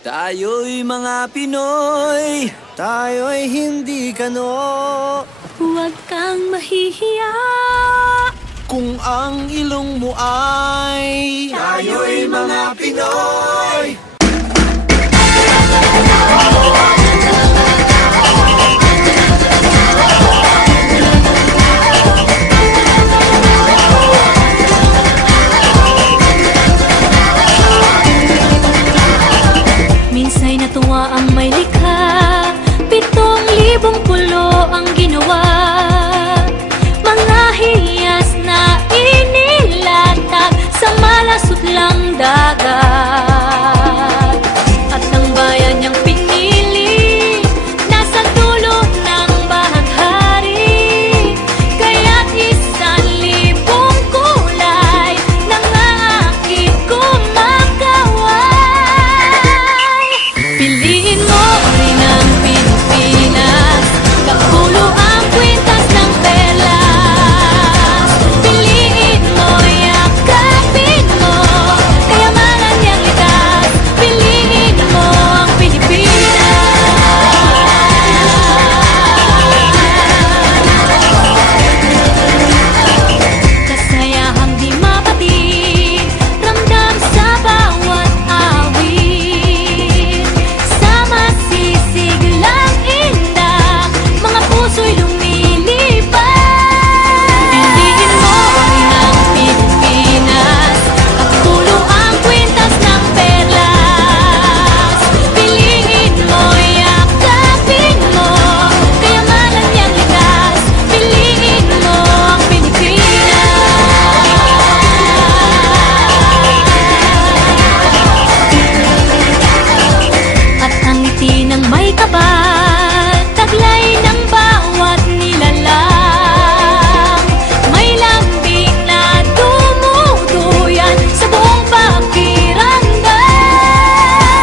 Tayo'y mga Pinoy, tayo'y hindi kano. Huwag kang mahihiya Kung ang ilong mo ay tayo'y mga Pinoy. Minsa'y natuwa ang may likha, 7,000 pulo ang ginawa. Mga hiyas na inilatag sa malasot lang dagat. At ang bayan niyang pinili nasa dulo ng bahaghari. Kaya't 1,000 kulay nangangakit kumakaway. Piliin mo rin ang Pilipinas, kapulo ang kwintas ng perlas. Piliin mo, yakapin mo, kayamanan niyang likas. Piliin mo ang Pilipinas. Kasayahang di mapatid, ramdam sa bawat awit. Sama sisiglang indak, mga puso'y lumilipad. Piliin mo rin ang Pilipinas, kapulo ang kwintas ng perlas. Piliin mo, yakapin mo, kayamanan niyang likas. Piliin mo ang Pilipinas. At ang ngiti ng may kapal, taglay ng bawat nilalang. May lambing na dumuduyan sa buong pakiramdam.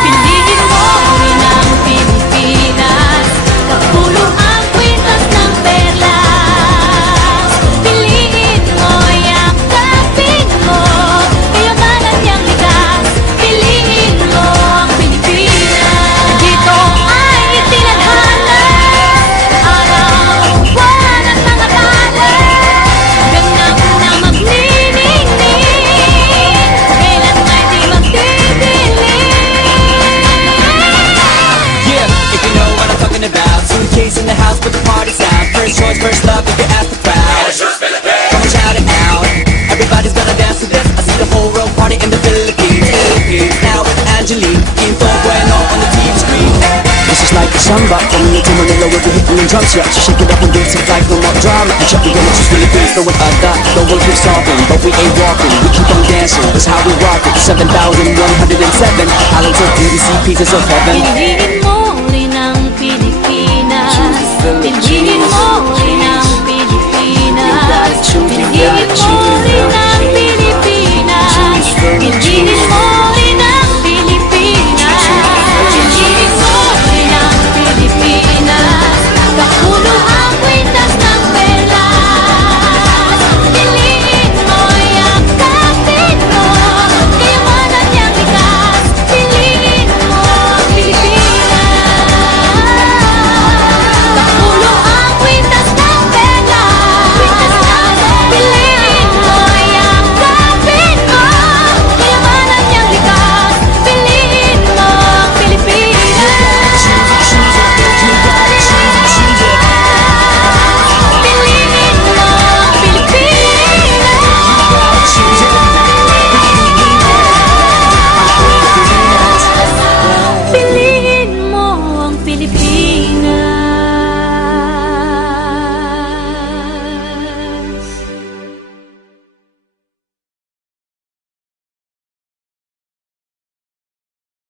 Piliin mo rin ang Pilipinas, kapulo ang kwintas ng perlas. Piliin mo, yakapin mo, kayamanan niyang likas. Piliin mo ang Pilipinas. Dito ay itinadhana, araw, buwan at mga tala. Ganap na magniningning, kailan may di magdidilim. Yeah, if you know what I'm talking about. Suitcase in the house, but the party's out. First choice, first love, if you ask the crowd. Come on, shout it out. Everybody's gonna dance to this. I see the whole world party in the Philippines. Now with Angelique, Info Bueno on the TV screen. This is like a samba, coming into Manila with the hitting and drums, yeah. So shake it up and dance it like no more drama. And check the it's just Philippines, throwing a dot. The world keeps talking, but we ain't walking. We keep on dancing, that's how we rock it. 7,107 islands of beauty, pieces of heaven. Piliin mo rin ang Pilipinas. Piliin mo rin ang Pilipinas. Piliin mo rin ang Pilipinas. Piliin